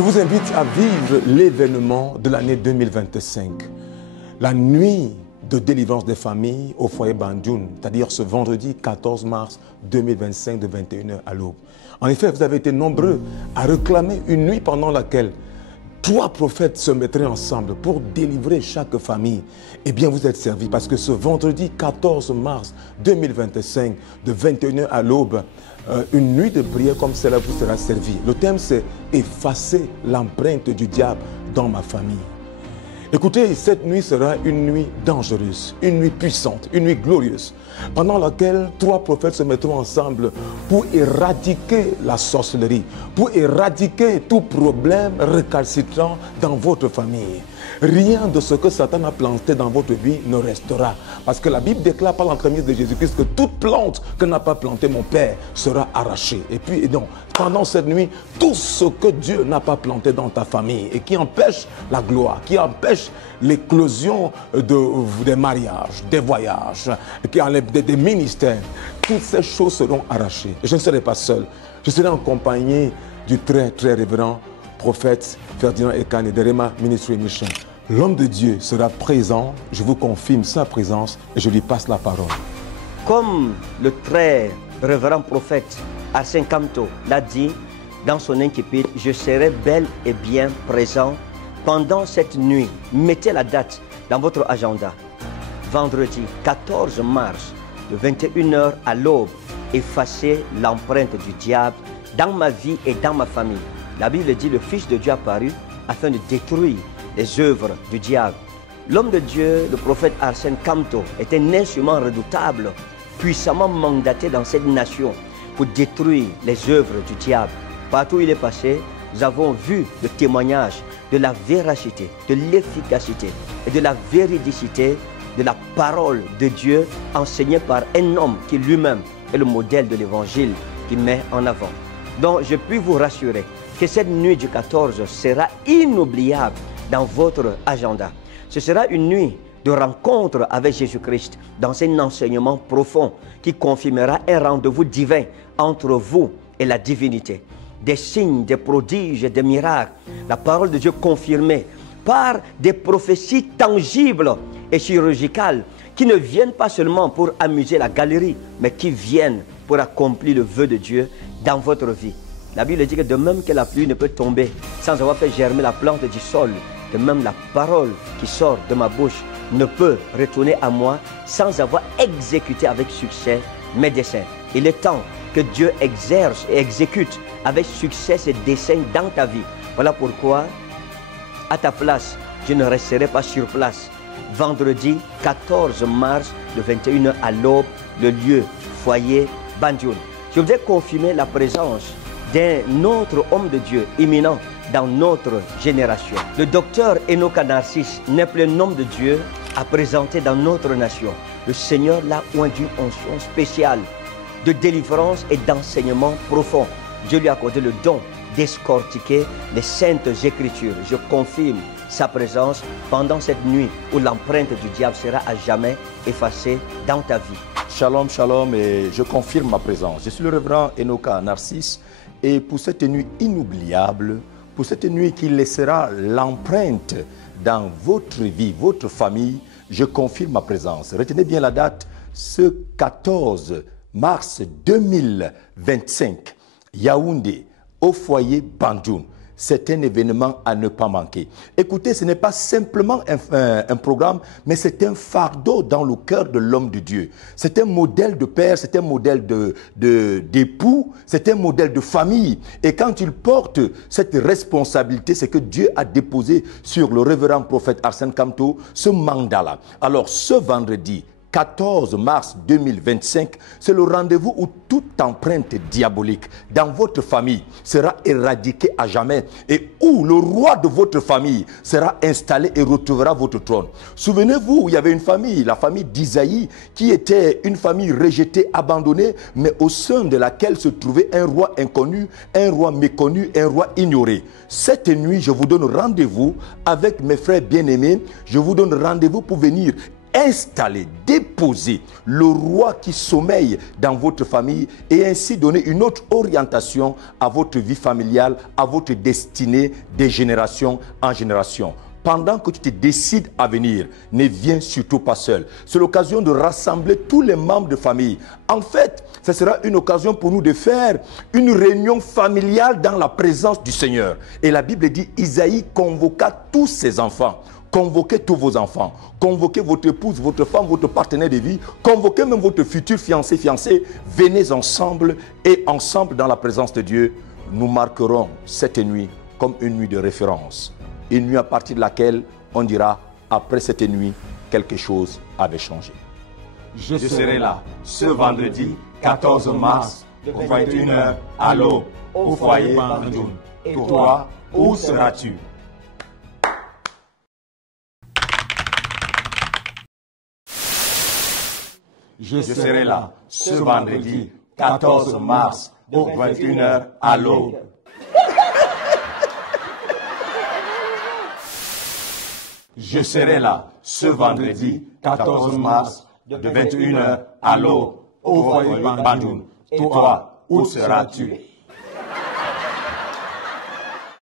Je vous invite à vivre l'événement de l'année 2025. La nuit de délivrance des familles au foyer Banjoun, c'est-à-dire ce vendredi 14 mars 2025 de 21h à l'aube. En effet, vous avez été nombreux à réclamer une nuit pendant laquelle 3 prophètes se mettraient ensemble pour délivrer chaque famille. Eh bien, vous êtes servis parce que ce vendredi 14 mars 2025 de 21h à l'aube, une nuit de prière comme celle-là vous sera servie. Le thème, c'est « Effacer l'empreinte du diable dans ma famille ». Écoutez, cette nuit sera une nuit dangereuse, une nuit puissante, une nuit glorieuse, pendant laquelle 3 prophètes se mettront ensemble pour éradiquer la sorcellerie, pour éradiquer tout problème récalcitrant dans votre famille. Rien de ce que Satan a planté dans votre vie ne restera. Parce que la Bible déclare par l'entremise de Jésus-Christ que toute plante que n'a pas plantée mon Père sera arrachée. Et puis, donc, pendant cette nuit, tout ce que Dieu n'a pas planté dans ta famille et qui empêche la gloire, qui empêche l'éclosion des mariages, des voyages, qui enlève des ministères, toutes ces choses seront arrachées. Et je ne serai pas seul. Je serai accompagné du très, très révérend prophète Ferdinand Ekane de Rema Ministry Mission. L'homme de Dieu sera présent, je vous confirme sa présence et je lui passe la parole. Comme le très révérend prophète Arsène Camteau l'a dit dans son incipit, je serai bel et bien présent pendant cette nuit. Mettez la date dans votre agenda. Vendredi 14 mars, de 21h à l'aube, effacez l'empreinte du diable dans ma vie et dans ma famille. La Bible dit, le Fils de Dieu apparut afin de détruire les œuvres du diable. L'homme de Dieu, le prophète Arsène Camteau, est un instrument redoutable, puissamment mandaté dans cette nation pour détruire les œuvres du diable. Partout où il est passé, nous avons vu le témoignage de la véracité, de l'efficacité et de la véridicité de la parole de Dieu enseignée par un homme qui lui-même est le modèle de l'évangile qu'il met en avant. Donc je puis vous rassurer que cette nuit du 14 sera inoubliable dans votre agenda. Ce sera une nuit de rencontre avec Jésus-Christ dans un enseignement profond qui confirmera un rendez-vous divin entre vous et la divinité. Des signes, des prodiges, des miracles, la parole de Dieu confirmée par des prophéties tangibles et chirurgicales qui ne viennent pas seulement pour amuser la galerie, mais qui viennent pour accomplir le vœu de Dieu dans votre vie. La Bible dit que de même que la pluie ne peut tomber sans avoir fait germer la plante du sol, de même la parole qui sort de ma bouche ne peut retourner à moi sans avoir exécuté avec succès mes desseins. Il est temps que Dieu exerce et exécute avec succès ses desseins dans ta vie. Voilà pourquoi, à ta place, je ne resterai pas sur place. Vendredi 14 mars, de 21h à l'aube, le lieu, foyer, Banjoun. Je voudrais confirmer la présence d'un autre homme de Dieu éminent dans notre génération. Le docteur Enoka Narcisse n'est plus un homme de Dieu à présenter dans notre nation. Le Seigneur l'a oint d'une onction spéciale de délivrance et d'enseignement profond. Dieu lui a accordé le don d'escortiquer les saintes écritures. Je confirme sa présence pendant cette nuit où l'empreinte du diable sera à jamais effacée dans ta vie. Shalom, shalom, et je confirme ma présence. Je suis le révérend Enoka Narcisse et pour cette nuit inoubliable, pour cette nuit qui laissera l'empreinte dans votre vie, votre famille, je confirme ma présence. Retenez bien la date, ce 14 mars 2025, Yaoundé, au foyer Banjoun. C'est un événement à ne pas manquer. Écoutez, ce n'est pas simplement un programme, mais c'est un fardeau dans le cœur de l'homme de Dieu. C'est un modèle de père, c'est un modèle d'époux, c'est un modèle de famille. Et quand il porte cette responsabilité, c'est que Dieu a déposé sur le révérend prophète Arsène Camteau ce mandat-là. Alors, ce vendredi 14 mars 2025, c'est le rendez-vous où toute empreinte diabolique dans votre famille sera éradiquée à jamais et où le roi de votre famille sera installé et retrouvera votre trône. Souvenez-vous, il y avait une famille, la famille d'Isaïe, qui était une famille rejetée, abandonnée, mais au sein de laquelle se trouvait un roi inconnu, un roi méconnu, un roi ignoré. Cette nuit, je vous donne rendez-vous avec mes frères bien-aimés. Je vous donne rendez-vous pour venir installer, déposer le roi qui sommeille dans votre famille et ainsi donner une autre orientation à votre vie familiale, à votre destinée de génération en génération. Pendant que tu te décides à venir, ne viens surtout pas seul. C'est l'occasion de rassembler tous les membres de famille. En fait, ce sera une occasion pour nous de faire une réunion familiale dans la présence du Seigneur. Et la Bible dit, Isaïe convoqua tous ses enfants. Convoquez tous vos enfants. Convoquez votre épouse, votre femme, votre partenaire de vie. Convoquez même votre futur fiancé, fiancée. Venez ensemble et ensemble dans la présence de Dieu, nous marquerons cette nuit comme une nuit de référence. Une nuit à partir de laquelle on dira, après cette nuit, quelque chose avait changé. Je serai là ce vendredi 14 mars, au 21h, à l'eau, au foyer Bandoum. Et toi, où seras-tu? Je serai là ce vendredi 14 mars, au 21h, à l'eau. Je serai là ce vendredi 14 mars de 21h à l'eau au foyer Bandoum. Et toi, où seras-tu?